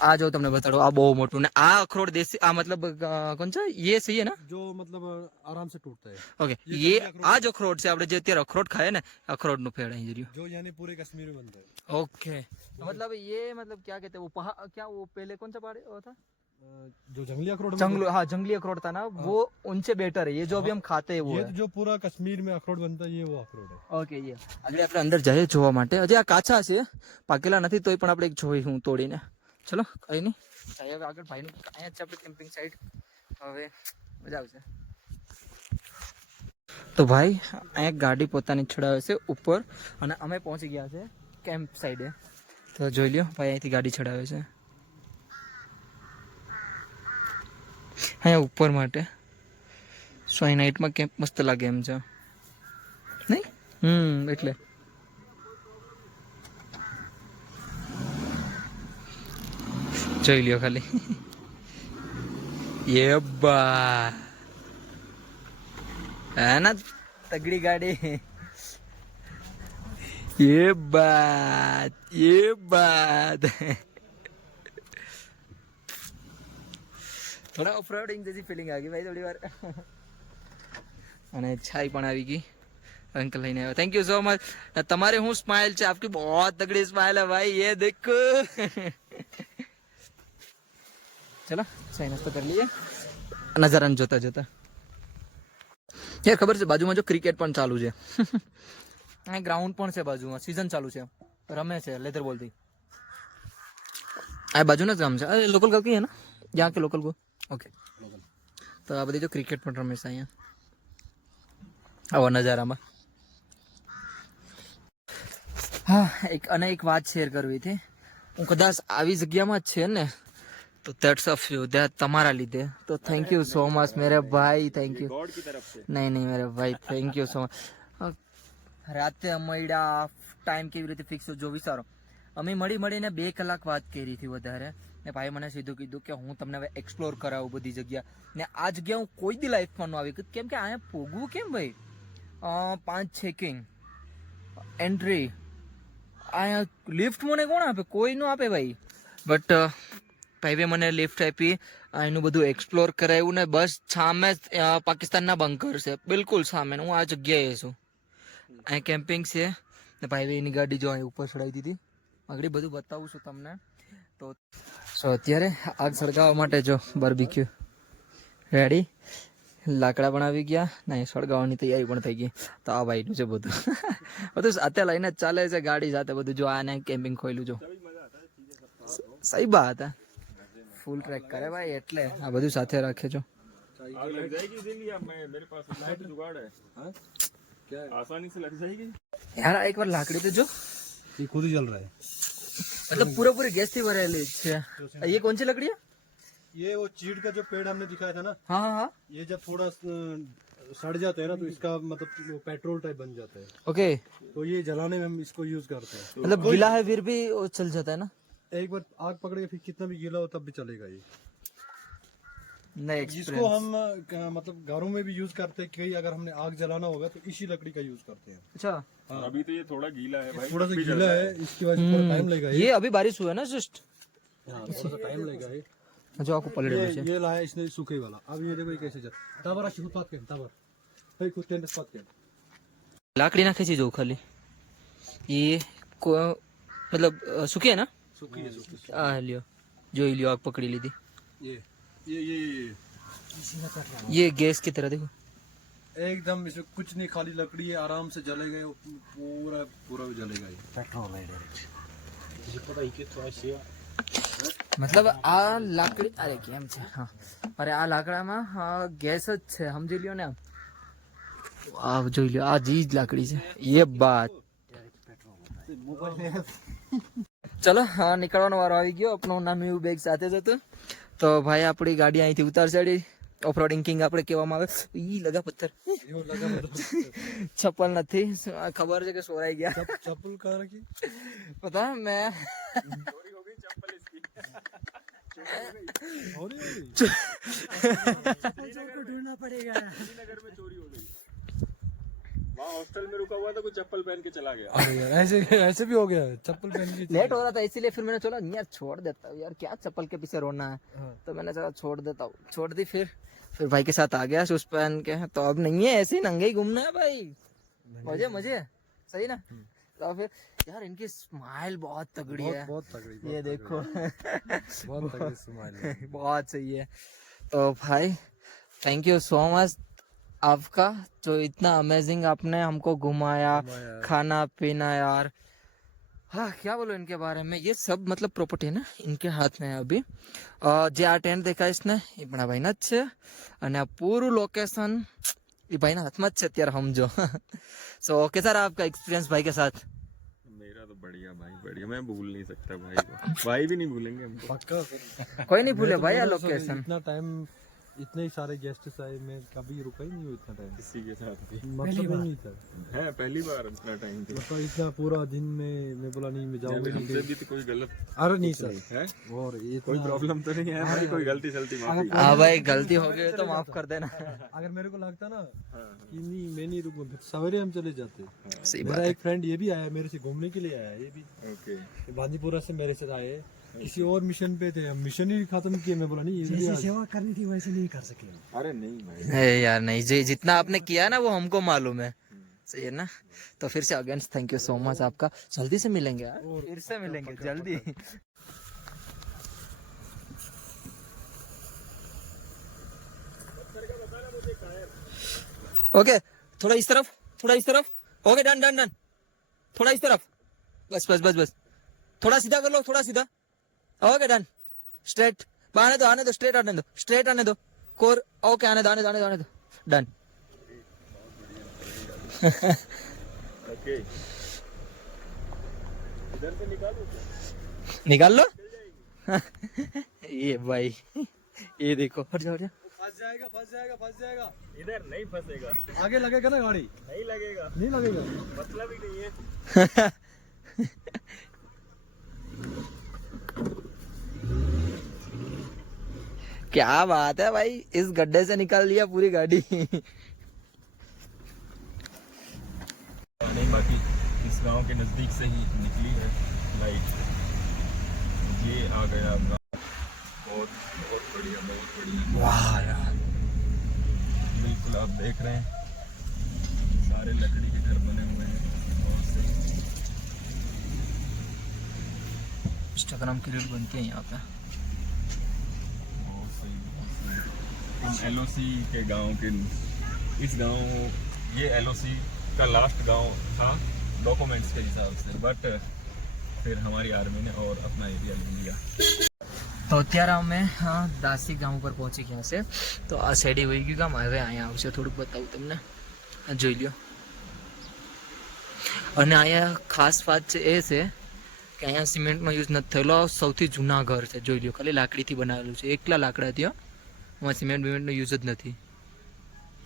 આ જો તમને બતાડો આ બહુ મોટું ને આ અખરોટ દેશી આ મતલબ અ, કોણ છે ये सही है ना जो मतलब आराम से टूटता है ઓકે ये આ જ અખરોટ છે આપણે જે અત્યારે અખરોટ ખાય ને અખરોટ નું પેડ અહીં રહ્યું जो यानी पूरे कश्मीर में बनता है ओके मतलब ये मतलब क्या कहते हैं वो पहाड़ क्या वो पहले कौन सा पहाड़ वो था अ, जो जंगली अखरोट में जंगल हाँ जंगली अखरोट था ना वो उनसे बेटर है ये जो अभी हम खाते हैं वो ये है तो जो पूरा कश्मीर में अखरोट बनता है ये वो अखरोट है ઓકે ये આગળ આપણે અંદર જઈએ જોવા માટે હજી આ કાચા છે પાકેલા નથી તોય પણ આપણે એક જોઈ હું તોડીને ચલો, કઈ નહીં ભાઈ હવે આગળ ભાઈનું અહીંયા છે આપણે કેમ્પિંગ સાઈડ હવે મજા આવશે. તો ભાઈ, અહીંયા ગાડી પોતાની છડાવે છે ઉપર, અને અમે પહોંચી ગયા છે કેમ્પ સાઈડે તો જોઈ લ્યો, ભાઈ અહીંથી ગાડી ચડાવે છે. અહીંયા ઉપર માટે. સો નાઇટમાં કેમ્પ મસ્ત લાગે એમ છે. નહીં? હમ, એટલે. જોઈ લ્યો ખાલી ये बा है ना तगड़ी गाड़ी ये बात ये बात થોડા ઓફરોડિંગ જેવી ફિલિંગ આવી ગઈ ભાઈ થોડી વાર અને છાઈ પણ આવી ગઈ अंकल लेने आया थैंक यू सो मच तुम्हारे हूँ स्माइल છે आपकी बहुत तगड़ी स्माइल है भाई ये देखो ચલો ચાઈ નાસ્તો કરી લઈએ. નજારાને જોતા જોતા. યાર ખબર છે બાજુમાં જો ક્રિકેટ પણ ચાલુ છે. આ ગ્રાઉન્ડ પણ છે બાજુમાં સિઝન ચાલુ છે. રમે છે લેધર બોલથી આ બાજુના જ ગામ છે. અરે લોકલ ગલકી હે ને? યહાં કે લોકલ કો ઓકે તો આ બધી જો ક્રિકેટ પણ રમે છે અહીંયા. આવા નજારામાં. હા એક અને એક વાત શેર કરવી હતી. હું કદાચ આવી જગ્યામાં જ છે ને તો દેટ્સ ઓફ યુ દેટ તમારા લીધે. તો થેન્ક યુ સો મચ મેરે ભાઈ થેન્ક યુ નહીં નહીં મેરે ભાઈ થેન્ક યુ સો મચ રાતે મળ્યા ટાઈમ કેવી રીતે ફિક્સ જો વિચારો. અમે મળી મળીને બે કલાક વાત કરી હતી વધારે. ને ભાઈ મને સીધું કીધું કે હું તમને હવે એક્સપ્લોર કરાવું બધી જગ્યા. ને આ જગ્યા હું કોઈ દી લાઈફમાં ન આવી. કેમ કે અહીંયા પોગવું કેમ ભાઈ? પાંચ ચેકિંગ એન્ટ્રી અહીંયા લિફ્ટ મને કોણ આપે? કોઈ ન આપે ભાઈ. બટ ભાઈએ મને લિફ્ટ આપી એનું બધું એક્સપ્લોર કરાવ્યું ને બસ સામે પાકિસ્તાનના બંકર છે. બિલકુલ સામે. હું આ જગ્યાએ છું. અહીંયા કેમ્પિંગ છે. ને ભાઈ એની ગાડી જો અહીં ઉપર ચડાવી દીધી. આગળ બધું બતાવું છું તમને. તો સો અત્યારે આગ સળગાવવા માટે જો બરબીક્યુ રેડી લાકડા પણ આવી ગયા. નહીં સળગાવવાની તૈયારી પણ થઈ ગઈ. તો આ ભાઈનું છે બધું. બધું સાથે લઈને જ ચાલે છે ગાડી સાથે. બધું જો આને કેમ્પિંગ ખોયલું જો. સહી બાત હે. ફૂલ ટ્રેક કરે ભાઈ એટલે આ બધું સાથે રાખે છો आग लग जाएगी इसीलिए अब मैं मेरे पास इतना भी जुगाड़ है हाँ? क्या है? आसानी से लग जाएगी યાર આ એકવાર લાકડી તો જો ये खुद ही जल रहा है मतलब पूरा पूरी गैस થી भरेली છે ये कौन सी लकड़ी है ये वो चीड़ का जो पेड़ हमने दिखाया था ना हाँ हाँ हाँ ये जब थोड़ा अ, सड़ जाता है ना तो इसका मतलब वो पेट्रोल टाइप बन जाता है ओके तो ये जलाने में हम इसको यूज करते हैं मतलब गीला है फिर भी वो चल जाता है ना एक बार आग पकड़ के फिर कितना भी गीला हो तब भी चलेगा ये। नहीं जिसको हम मतलब घरों में भी यूज़ करते हैं कहीं अगर हमने आग जलाना होगा तो इसी लकड़ी का यूज़ करते हैं। अच्छा। और अभी तो ये थोड़ा गीला है भाई थोड़ा सा गीला है इसकी वजह से थोड़ा टाइम लगेगा ये अभी बारिश हुआ है ना जस्ट हाँ, थोड़ा सा टाइम लगेगा ये। जो आपको पलट ये, ये लाया इसने सूखे वाला। अब ये देखो ये कैसे चल ताबर आशी पात के ताबर हे कुछ टेंडस पात के। लाकड़ी ना खींची जो खाली। ये को मतलब सूखी है ना? सूखी है सूखी आ लियो जो लियो आग पकड़ी ली थी ये ये ये ये ये गैस की तरह देखो एकदम इसमें कुछ नहीं खाली लकड़ी है आराम से जलेगा ये पूरा पूरा जलेगा ये पेट्रोल है મતલબ આ લાકડી અરે કેમ છે હા અરે આ લાકડામાં હા ગેસ જ છે સમજી લ્યો ને આ જોઈ લ્યો આ જી જ લાકડી છે એ બાત ચલો હા નીકળવાનો વારો આવી ગયો આપણો નામ એવું બેગ સાથે જ હતું તો ભાઈ આપણી ગાડી અહીંથી ઉતાર ચડી ઓફરોડિંગ કિંગ આપણે કહેવામાં આવે ઈ લગા પથ્થર ये लगा ચપ્પલ નથી આ ખબર છે કે સોરાઈ ગયા चप्पल कहाँ रखी પતા મેં हो रही हो रही वहाँ हॉस्टल में रुका हुआ था कुछ चप्पल पहन के चला गया। अरे यार ऐसे ऐसे भी हो गया चप्पल पहन के लेट हो रहा था इसीलिए फिर मैंने चला यार छोड़ देता हूँ यार क्या चप्पल के पीछे रोना है? हाँ। तो मैंने चला छोड़ देता हूँ। छोड़ दी फिर। फिर भाई के साथ आ गया शूज़ पहन के। तो अब नहीं है ऐसे ही नंगे ही घूमना है भाई। मज़े मज़े। सही ना? तो फिर यार इनकी स्माइल बहुत तगड़ी बहुत है। बहुत तगड़ी ये देखो। बहुत तगड़ी स्माइल है। बहुत सही है। तो भाई थैंक यू सो मच आपका जो इतना अमेजिंग आपने हमको घुमाया घुमाया। खाना पीना यार હા ક્યાં બોલો इनके बारे में ये सब मतलब પ્રોપર્ટી ને इनके हाथ में है अभी અ, જે આ ટેન્ટ દેખાઈશ ને એ પણ આ ભાઈના જ છે અને આ પૂરું લોકેશન એ ભાઈના હાથમાં જ છે અત્યારે સમજો સો कैसा रहा आपका एक्सपीरियंस भाई के साथ मेरा तो बढ़िया भाई बढ़िया मैं भूल नहीं सकता भाई को भाई भी नहीं भूलेंगे हमको पक्का कोई नहीं भूले मैं तो भाई बोल आ रहा हूँ, लोकेशन इतना टाइम इतने ही सारे गेस्ट आए मैं कभी रुका ही नहीं हूँ इतना टाइम किसी के साथ भी। मतलब ही नहीं था। है पहली बार इतना टाइम तो। मतलब इतना पूरा दिन में मैं बोला नहीं मैं जाऊँगा नहीं हमसे भी तो कोई गलत अरे नहीं सर। है? और कोई प्रॉब्लम तो नहीं है भाई कोई गलती सलती माफ़ी। हाँ भाई गलती हो गई तो माफ़ कर देना। अगर मेरे को लगता ना हाँ, कि नहीं मैं नहीं रुकूं फिर सवेरे हम चले जाते। मेरा एक फ्रेंड ये भी आया मेरे से घूमने के लिए आया ये भी। ओके बांदीपुरा से मेरे साथ आए। किसी और मिशन पे थे। मिशन ही खत्म किए मैं बोला नहीं ये सेवा करनी थी वैसे नहीं कर सके अरे नहीं भाई। है यार नहीं जी जितना आपने किया ना वो हमको मालूम है। सही है ना? तो फिर से again thank you so much आपका। जल्दी से मिलेंगे यार। फिर से मिलेंगे जल्दी। ओके थोड़ा इस तरफ़ थोड़ा इस तरफ़। ओके डन डन डन थोड़ा इस तरफ़। बस बस बस बस। थोड़ा सीधा कर लो थोड़ा सीधा। ओके डन स्ट्रेट आने दो आने दो स्ट्रेट आने दो स्ट्रेट आने दो कोर ओके आने दो आने दो आने दो आने दो डन ओके इधर से निकालो निकाल लो ये भाई ये देखो हट जाओ जाओ फंस जाएगा फंस जाएगा फंस जाएगा इधर नहीं फंसेगा आगे लगेगा ना गाड़ी नहीं लगेगा नहीं लगेगा मतलब ही नहीं है क्या बात है भाई? इस गड्ढे से निकाल लिया पूरी गाड़ी। नहीं बाकी इस गाँव के नज़दीक से ही निकली है लाइट ये आ गया गाँव बहुत बहुत बढ़िया बहुत बढ़िया। वाह यार। बिल्कुल आप देख रहे हैं। सारे लकड़ी के घर बने हुए हैं। बहुत सही। इंस्टाग्राम की रील बनती है यहाँ पे। हम एलओसी के गांव के इस गांव ये एलओसी का लास्ट गांव था डॉक्यूमेंट्स के हिसाब से बट फिर हमारी आर्मी ने और अपना एरिया ले लिया તો અત્યારે અમે હા દાસી ગામ ઉપર પહોંચી ગયા છે તો આ સાઈડે વહી ગયું ગામ હવે અહીંયા આવશે થોડુંક બતાવું તમને આ જોઈ લ્યો અને અહીંયા ખાસ વાત છે એ છે કે અહીંયા સિમેન્ટનો યુઝ નથી થયેલો આ સૌથી જૂના ઘર છે જોઈ લ્યો ખાલી લાકડીથી બનાવેલું છે એકલા લાકડા ત્યાં એમાં સિમેન્ટ બિમેન્ટનો યુઝ જ નથી.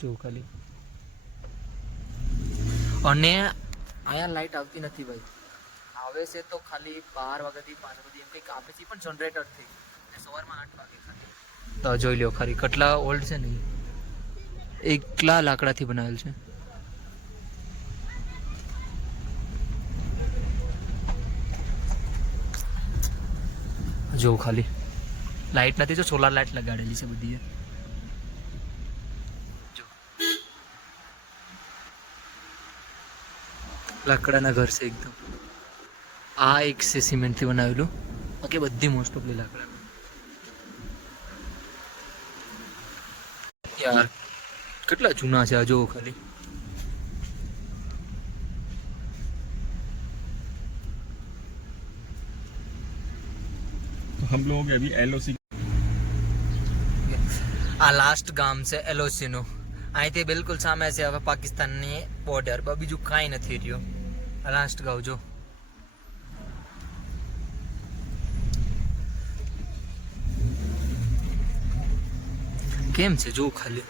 જો ખાલી. અને અહીંયા લાઇટ આવતી નથી ભાઈ. આવે છે તો ખાલી બાર વાગ્યાથી પાંચ વાગ્યાથી એમ કંઈક આપે છે પણ જનરેટરથી અને સવારમાં આઠ વાગે ખાલી. તો જોઈ લો ખરી કેટલા ઓલ્ડ છે ને. ઈ. એકલા લાકડાથી બનાવેલ છે. જો ખાલી. લાઇટ નથી જો સોલાર લાઇટ લગાડેલી છે બધી એ. જો લાકડાના ઘર છે એકદમ આ એક છે સિમેન્ટથી બનાવેલું બાકી બધી મોસ્ટ ઓફલી લાકડા યાર કેટલા જૂના છે આ જોવો ખાલી तो हम लोग अभी एलओसी આ લાસ્ટ ગામ છે એલઓસી નું અહીંથી બિલકુલ સામે છે હવે પાકિસ્તાનની બોર્ડર બીજું કાંઈ નથી રહ્યું લાસ્ટ ગામ જો કેમ છે જો ખાલી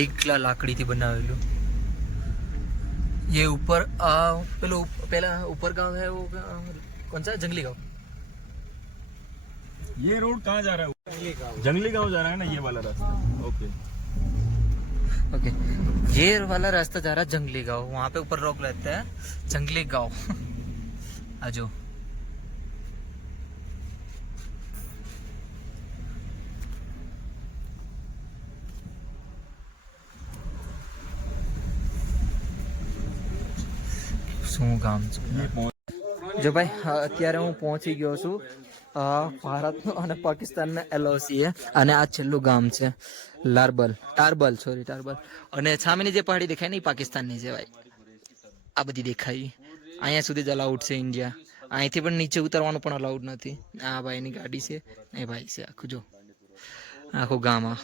એકલા લાકડીથી બનાવેલું ये ऊपर आ, पेलो पहला ऊपर गांव है वो गा- कौन सा जंगली गांव ये रोड कहाँ जा रहा है जंगली गांव जा रहा है ना ये वाला रास्ता ओके ओके ये वाला रास्ता जा रहा है जंगली गांव वहां पे ऊपर रोक लेते हैं जंगली गांव आजो શું ગામ છે જો ભાઈ અ, અત્યારે હું પહોંચી ગયો છું અ, ભારતનું અને પાકિસ્તાનના એલઓસી એ. અને આ છેલ્લું ગામ છે, લારબલ. ટારબલ સોરી ટારબલ. અને સામેની જે પહાડી દેખાય ને પાકિસ્તાનની ભાઈ આ બધી દેખાય. અહીંયા સુધી જ અલાઉડ છે ઇન્ડિયા અહીંથી પણ નીચે ઉતરવાનું પણ અલાઉડ નથી. આ ભાઈની ગાડી છે એ ભાઈ છે, આખું જો. આખું ગામ આ.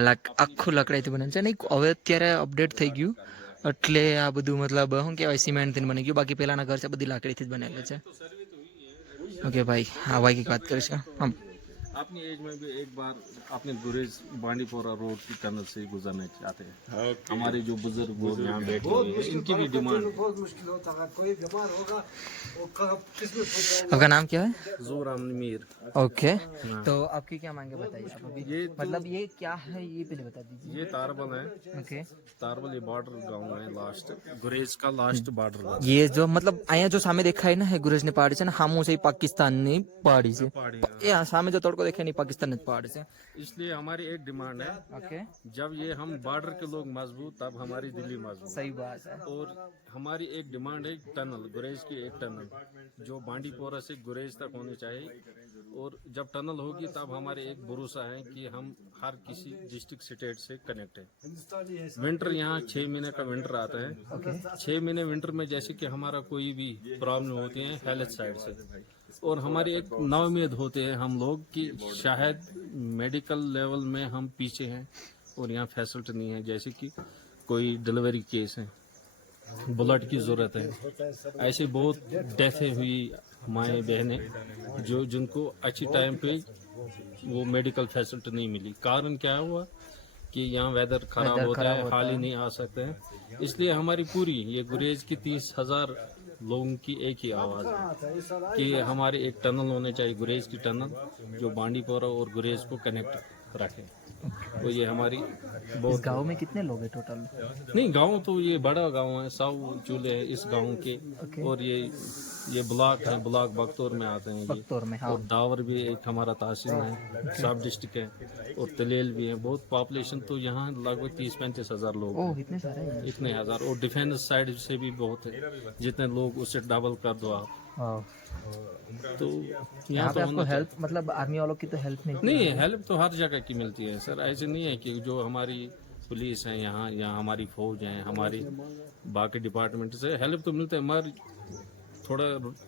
લાક- આખું લકડાઈથી બને છે. નહીં હવે અત્યારે અપડેટ થઈ ગયું. એટલે આ બધું મતલબ, શું કહેવાય, સિમેન્ટથી બની ગયું. બાકી પહેલાના ઘર છે બધી લાકડીથી જ બનેલા છે. ઓકે ભાઈ ભાઈ કંઈક વાત કરીશ આમ अपनी एज में भी एक बार अपने गुरेज बांडीपोरा रोड की टनल से गुजरने चाहते हैं। Okay. हमारे जो बुज़ुर्ग लोग यहाँ बैठे इनकी भी डिमांड बहुत मुश्किल होता है। कोई बीमार होगा आपका नाम क्या है? ज़ोर मीर ओके हाँ। तो आपकी क्या मांगे बताइए? ये तो मतलब ये क्या है ये पहले बता दीजिए। ये तारबल है। ओके तारबल ये बॉर्डर गाँव है लास्ट गुरेज का लास्ट बॉर्डर ये जो मतलब आया जो सामने देखा है ना है गुरेज ने पहाड़ी से ना हम उसे पाकिस्तान ने पहाड़ी से हाँ। यहाँ सामने जो तोड़ को देखे नहीं पाकिस्तान पहाड़ से। इसलिए हमारी एक डिमांड है। ओके। जब ये हम बॉर्डर के लोग मज़बूत तब हमारी दिल्ली मज़बूत। सही बात है। और हमारी एक डिमांड है टनल गुरेज की एक टनल जो बांडीपोरा से गुरेज तक होनी चाहिए। और जब टनल होगी तब हमारे एक भरोसा है कि हम हर किसी डिस्ट्रिक्ट स्टेट से कनेक्ट है। विंटर यहाँ छः महीने का विंटर आता है। छः महीने विंटर में जैसे कि हमारा कोई भी प्रॉब्लम होती है हेल्थ साइड से। और हमारी एक नाउमीद होते हैं हम लोग कि शायद मेडिकल लेवल में हम पीछे हैं और यहाँ फैसिलिटी नहीं है। जैसे कि कोई डिलीवरी केस है ब्लड की ज़रूरत है। ऐसे बहुत डेथें हुई माएँ बहनें जो जिनको अच्छी टाइम पे वो मेडिकल फैसिलिटी नहीं मिली। कारण क्या हुआ कि यहाँ वेदर खराब होता है हाल ही। नहीं आ सकते हैं। इसलिए हमारी पूरी ये गुरेज की तीस हज़ार लोगों की एक ही आवाज़ है कि हमारे एक टनल होने चाहिए गुरेज की टनल जो बांडीपोरा और गुरेज को कनेक्ट रखे। तो ये हमारी इस बहुत गाँव में कितने लोग हैं टोटल नहीं गाँव तो ये बड़ा गाँव है सौ चूल्हे है इस गाँव के। और ये ये ब्लॉक है ब्लॉक बख्तौर में आते हैं बख्तौर में हाँ। और दावर भी एक हमारा तहसील है सब डिस्ट्रिक्ट है और तलेल भी है। बहुत पॉपुलेशन तो यहाँ लगभग तीस पैंतीस हज़ार लोग हैं। ओह इतने सारे हैं। इतने हज़ार। और डिफेंस साइड से भी बहुत है। जितने लोग उससे डबल कर दो आप। तो यहाँ पे तो आपको हेल्प मतलब आर्मी वालों की तो हेल्प नहीं नहीं हेल्प तो हर जगह की मिलती है सर। ऐसे नहीं है कि जो हमारी पुलिस है यहाँ यहाँ हमारी फौज है हमारी बाकी डिपार्टमेंट से हेल्प तो मिलते है मगर थोड़ा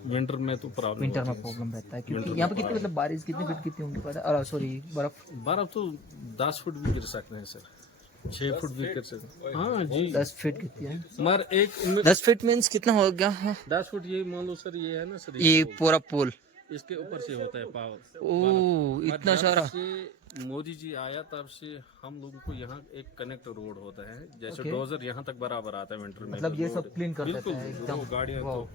विंटर में तो प्रॉब्लम विंटर में प्रॉब्लम रहता है क्योंकि यहाँ पे कितनी मतलब बारिश कितनी फीट कितनी होंगी सॉरी बर्फ़? बर्फ़ तो दस फुट भी गिर सकते हैं सर। छह फुट भी गिर सकते हाँ जी। दस फीट कितनी है। मगर एक दस फीट मीन्स कितना हो गया हाँ। दस फुट ये मान लो सर ये है ना सर ये पूरा पुल इसके ऊपर से होता है पावर ओ इतना सारा। मोदी जी आया तब से हम लोगों को यहाँ एक कनेक्ट रोड होता है। जैसे डोजर यहाँ तक बराबर आता है विंटर में। मतलब ये सब क्लीन कर देता है एकदम। गाड़ियाँ तो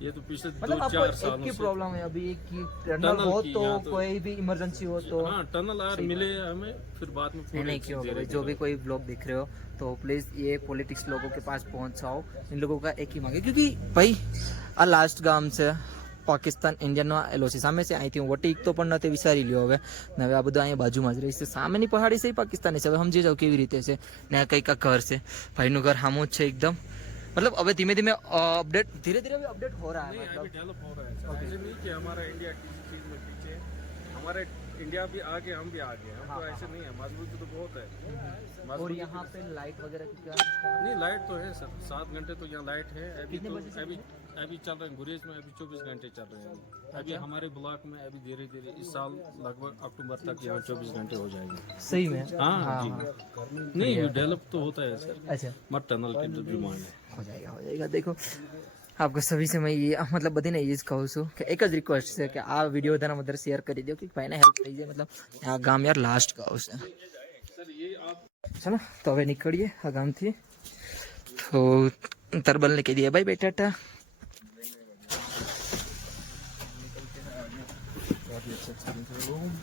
ये तो पिछले मतलब दो आपको चार एक सालों की से प्रॉब्लम है अभी एक की टनल टनल हो की तो यहाँ तो- कोई भी इमरजेंसी हो तो हाँ टनल आर मिले हमें फिर बाद में नहीं पूरे नहीं क्यों धीरे भाई जो भी कोई ब्लॉग देख रहे हो तो प्लीज ये पॉलिटिक्स लोगों के पास पहुंचाओ इन लोगों का एक ही मांगे क्योंकि ભાઈ આ લાસ્ટ ગામ છે પાકિસ્તાન ઇન્ડિયનનો એલઓસી સામે છે અહીંથી હું વટી તો પણ નથી વિચારી લ્યો હવે ને હવે આ બધું અહીંયા બાજુમાં જ રહીશ સામેની પહાડી છે એ પાકિસ્તાની છે હવે સમજી જાઓ કેવી રીતે છે ને આ કંઈક આ ઘર છે ભાઈનું ઘર સામું જ છે એકદમ मतलब अबे धीमे धीमे अपडेट धीरे धीरे अभी अपडेट हो रहा है मतलब अभी डेवलप हो रहा है ऐसे नहीं कि हमारा इंडिया किसी चीज़ में पीछे हमारे इंडिया भी आगे हम भी आगे हम तो ऐसे नहीं है मजबूती तो बहुत है। और यहाँ पे लाइट वगैरह की क्या नहीं लाइट तो है सर सात घंटे तो यहाँ लाइट है। अभी तो अभी अभी चल रहे हैं गुरेज में अभी चौबीस घंटे चल रहे हैं। अभी हमारे ब्लॉक में अभी धीरे धीरे इस साल लगभग अक्टूबर तक यहाँ चौबीस घंटे हो जाएँगे। सही में? हाँ जी। नहीं डेवलप तो होता है सर अच्छा। मत टनल की तो डिमांड है। हो जाएगा हो जाएगा देखो आपको सभी से मैं ये मतलब બધીને એ જ કહું છું કે એક જ રિક્વેસ્ટ છે કે આ વિડીયો બધાના વધારે શેર કરી દો કે ભાઈને હેલ્પ થઈ જાય મતલબ આ ગામ યાર લાસ્ટ ગામ છે ચલો તો હવે નીકળીએ આ ગામથી તો તરબલને કહી દઈએ ભાઈ બેટા ટા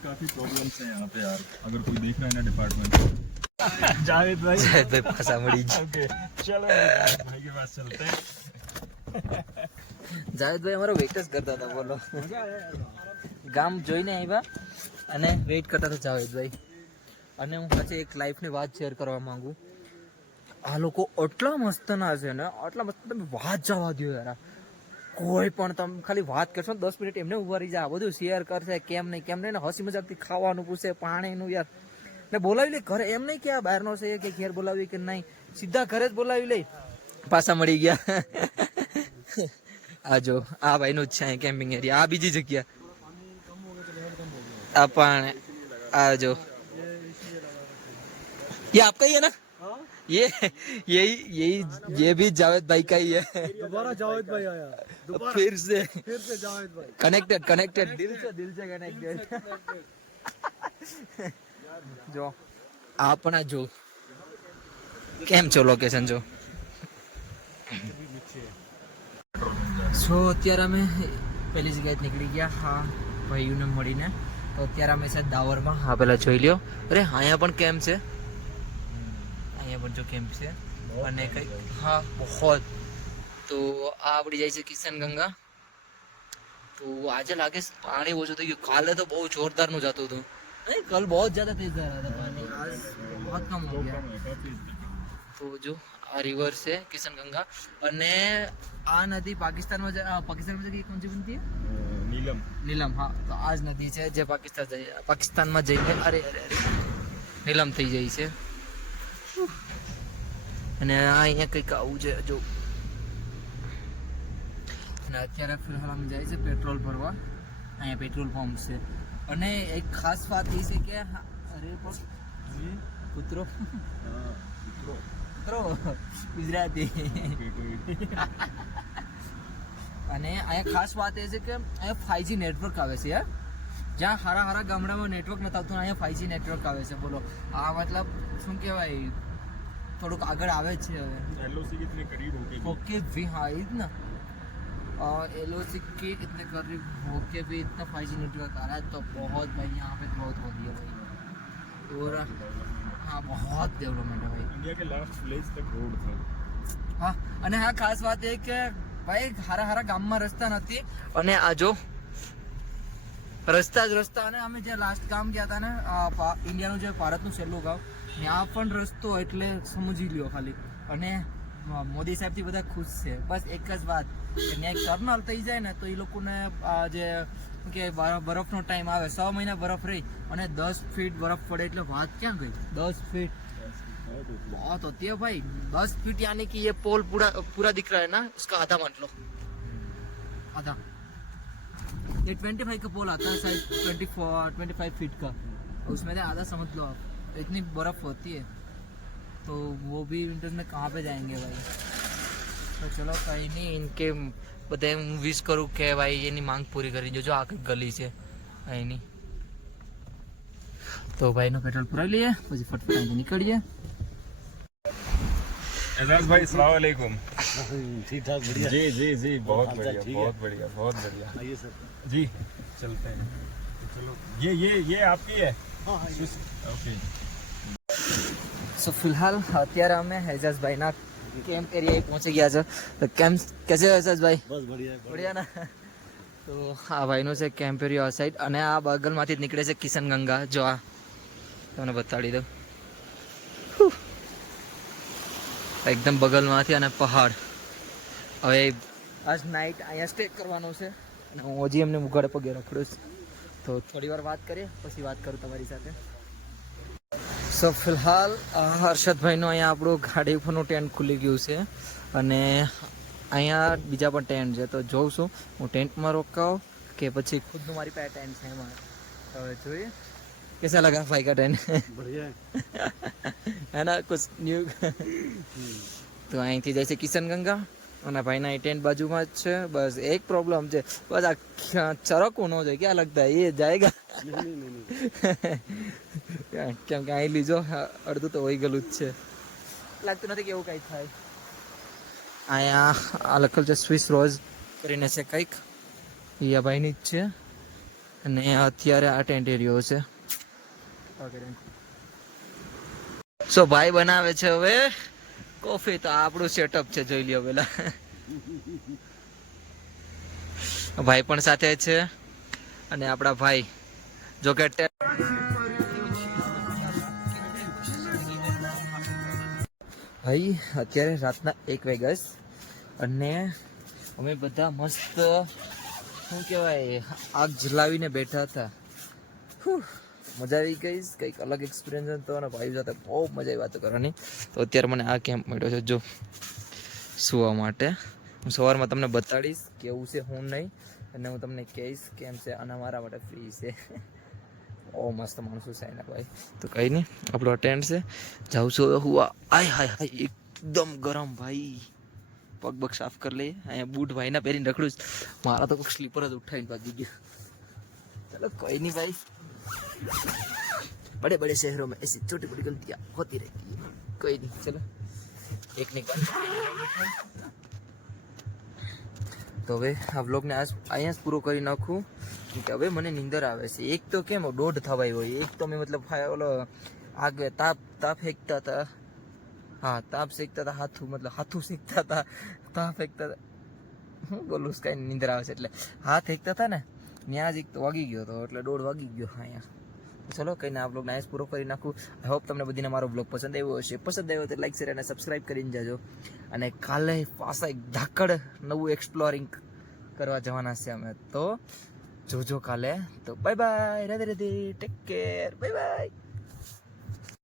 काफी प्रॉब्लम्स हैं यहाँ पे यार अगर कोई देख रहा है ना डिपार्टमेंट જાવેદભાઈ. જાવેદભાઈ પાછા મળી જ ચલો ભાઈ કે વાત ચલતે જાવેદભાઈ અમારો વેઇટ જ કરતા હતા બોલો. ગામ જોઈને આવ્યા અને વેઇટ કરતા હતા જાવેદભાઈ. અને હું પાછી એક લાઈફની વાત શેર કરવા માંગુ. આ લોકો એટલા મસ્તના છે ને આટલા મસ્ત તમે વાત જવા દો યાર. કોઈ પણ તમે ખાલી વાત કરશો ને દસ મિનિટ એમને ઊભા રહી જાય. બધું શેર કરશે કેમ નહીં કેમ નહીં હસી મજાકથી ખાવાનું પૂછે પાણીનું યાર. ને બોલાવી લે ઘરે એમ નહીં કે આ બહારનો છે કે ઘેર બોલાવી કે નહીં સીધા ઘરે જ બોલાવી લે પાછા મળી ગયા આ જો આ ભાઈનું જ છે કેમ્પિંગ એરિયા આ બીજી જગ્યા આ પણ આ જો ये आपका ही है ना ये यही यही ये भी जावेद भाई का ही है दोबारा जावेद भाई आया फिर से फिर से जावेद भाई कनेक्टेड कनेक्टेड दिल से दिल से कनेक्टेड જો. આપણા જો. કેમ છો લોકેશન જો? સો, અત્યારે અમે પહેલી જગ્યાએ નીકળી ગયા. હા, ભાઈઓને મળીને. તો અત્યારે અમે છે દાવરમાં. હા, પેલા જોઈ લ્યો. અરે, અહીંયા પણ કેમ્પ છે? અહીંયા પણ જો કેમ્પ છે? અને કઈ હા, બહોત. તો આ આપણી જાય છે કિશન ગંગા તો આજે લાગે પાણી ઓછું થઈ ગયું. કાલે તો બહુ જોરદારનું જતું હતું. नहीं कल बहुत ज्यादा तेज जा रहा था पानी आज बहुत कम हो गया તો જો આ રિવર છે કિશન ગંગા અને આ નદી પાકિસ્તાનમાં જ- આ પાકિસ્તાનમાં જગ્યાએ કોણ सी बनती है नीलम નીલમ હા તો આ જ નદી છે જે પાકિસ્તાન જઈ પાકિસ્તાનમાં જઈને અરે અરે અરે નીલમ થઈ જાય છે અને આ અહીંયા કંઈક આવું છે જો અને અત્યારે ફિલહાલ અમે જાય છે પેટ્રોલ ભરવા અહીંયા પેટ્રોલ પંપ છે અને એક ખાસ વાત એ છે કે અરે પણ કૂતરો. કૂતરો. ગુજરાતી. અને અહીંયા ખાસ વાત એ છે કે અહીંયા ફાઈજી નેટવર્ક આવે છે યાર જ્યાં હારા હારા ગામડામાં નેટવર્ક નથી આવતું અહીંયા ફાઈજી નેટવર્ક આવે છે બોલો. આ મતલબ શું કહેવાય? થોડુંક આગળ આવે છે હવે. ઓકે વી હા એ જ ને. और एल के इतने करीब होके भी इतना फाइव जी नेटवर्क आ रहा है तो बहुत भाई यहाँ पे बहुत हो गया भाई और हाँ बहुत डेवलपमेंट है भाई इंडिया के लास्ट विलेज तक रोड था હા અને હા ખાસ વાત એ કે ભાઈ હારા હારા ગામમાં રસ્તા નથી અને આ જો રસ્તા જ રસ્તા અને અમે જે લાસ્ટ ગામ ગયા હતા ને આ પા- ઇન્ડિયાનું જે ભારતનું છેલ્લું ગામ ત્યાં પણ રસ્તો એટલે સમજી લ્યો ખાલી અને મ- મોદી સાહેબ થી બધા ખુશ છે બસ એક જ વાત કે ત્યાં એક ટર્નલ થઈ જાય ને તો એ લોકોને આ જે શું કે બર- બરફનો ટાઈમ આવે છ મહિના બરફ રહી અને દસ ફીટ બરફ પડે એટલે વાત ક્યાં ગઈ દસ ફીટ बहुत होती है भाई दस फीट यानी कि ये पोल पूरा पूरा दिख रहा है ना उसका आधा मान लो आधा ये ट्वेंटी फाइव का पोल आता है शायद twenty four twenty five feet का उसमें से आधा समझ लो आप इतनी बर्फ होती है तो वो भी विंटर्स में कहाँ पे जाएंगे भाई તો ચલો કઈ નહીં ઇનકે બધા હું વિશ કરું કે ભાઈ એની માંગ પૂરી કરી દેજો આ કંઈક ગલી છે અહીંની તો ભાઈનું પેટ્રોલ પુરાવી લઈએ પછી ફટફટ અહીંથી નીકળીએ एजाज भाई सलाम वालेकुम ठीक ठाक बढ़िया जी जी जी बहुत हाल चाल बढ़िया ठीक है? बहुत बढ़िया बहुत बढ़िया आइए सर जी चलते हैं चलो ये ये ये आपकी है हाँ हाँ ये ओके સો ફિલહાલ અત્યારે અમે હેજાઝભાઈના કેમ્પ એરિયાએ પહોંચી ગયા છે. તો કેમ્પ કેસે હેજાઝભાઈ બસ બઢિયા બઢિયા. ના? તો આ ભાઈનો છે કેમ્પ એરિયા આ સાઈડ અને આ બગલમાંથી જ નીકળે છે કિશનગંગા જો આ તમને બતાડી દઉં. એકદમ બગલમાંથી અને પહાડ. હવે આજ નાઇટ અહીંયા સ્ટે કરવાનો છે અને હું હજી એમને મુઘાડે પગે રખડું છું. તો થોડી વાર વાત કરીએ પછી વાત કરું તમારી સાથે. સો ફિલહાલ હર્ષદભાઈનું અહીંયા આપણું ગાડી ઉપરનું ટેન્ટ ખુલી ગયું છે. અને અહીંયા બીજા પણ ટેન્ટ છે. તો જોઉં છું. હું ટેન્ટમાં રોકાવ કે પછી ખુદનું મારી પાસે ટેન્ટ છે એમાં? હવે જોઈએ. કેસા લગા ભાઈ કા ટેન્ટ એના ના કુછ ન્યૂ તો અહીંથી જાય છે કિશન ગંગા. અને ભાઈના એ ટેન્ટ બાજુમાં જ છે. બસ એક પ્રોબ્લેમ છે. બસ આ ચરકવું ન જાય ક્યાં લગતા એ જાયગા. કેમ કે અહીં લીજો. અડધું તો હોય ગયેલું જ છે. લાગતું નથી કે એવું કાંઈ થાય. અહીંયા આ લખેલું છે સ્વિસ રોઝ કરીને છે કંઈક. એ આ ભાઈની જ છે. અને અત્યારે આ ટેન્ટ એરિયો છે. સો ભાઈ બનાવે છે હવે. કોફી તો આપણું સેટઅપ છે, જોઈ લ્યો પેલા. ભાઈ પણ સાથે છે અને આપણા ભાઈ. જો કે ભાઈ, અત્યારે રાતના એક વાગ્યા અને અમે બધા મસ્ત, શું કહેવાય, આગ જલાવીને બેઠા હતા. મજા આવી ગઈશ કંઈક અલગ એક્સપિરિયન્સ હતો અને ભાઈ સાથે બહુ મજા આવી વાતો કરવાની. તો અત્યારે મને આ કેમ્પ મળ્યો છે, જો સુવા માટે. હું સવારમાં તમને બતાડીશ કેવું છે, હું નહીં. અને હું તમને કહીશ કેમ છે, અને મારા માટે ફ્રી છે. બહુ મસ્ત માણસો છે એના ભાઈ. તો કંઈ નહીં, આપણો અટેન્ડ છે. જાઉં છું હવે હુવા આય હાય હાય, એકદમ ગરમ ભાઈ. પગ બગ સાફ કરી લઈએ. અહીંયા બૂટ ભાઈના પહેરીને રખડું મારા તો કોઈ સ્લીપર જ ઉઠાવીને ભાગી ગયા. ચલો, કંઈ નહીં ભાઈ. बड़े बड़े शहरों में ऐसी छोटी बड़ी गलतियां होती रहती है कोई नहीं चलो एक निकाल તો હવે આ વ્લોગને આજ અહીંયા જ પૂરો કરી નાખું કેમ કે હવે મને નીંદર આવે છે એક તો કેમ દોઢ થવાય હોય એક તો મેં મતલબ હા, ઓલો આગ તાપ તાપ ફેંકતા હતા હા તાપ શેકતા હતા હાથું મતલબ હાથું શેકતા હતા તાપ ફેંકતા હતા હું બોલું કઈ નીંદર આવે છે એટલે હાથ ફેંકતા હતા ને ત્યાં જ એક તો વાગી ગયો હતો એટલે દોઢ વાગી ગયો અહીંયા ચલો કહીને આ બ્લોગ નાઇસ પૂરો કરી નાખું. આઈ હોપ તમને બધીને મારો બ્લોગ પસંદ આવ્યો હશે. પસંદ આવ્યો તો લાઈક શેર અને સબસ્ક્રાઈબ કરીને જાજો. અને કાલે પાછા એક ધાકડ નવું એક્સપ્લોરિંગ કરવા જવાના છે અમે. તો જોજો કાલે. તો bye bye Radhe Radhe take care bye bye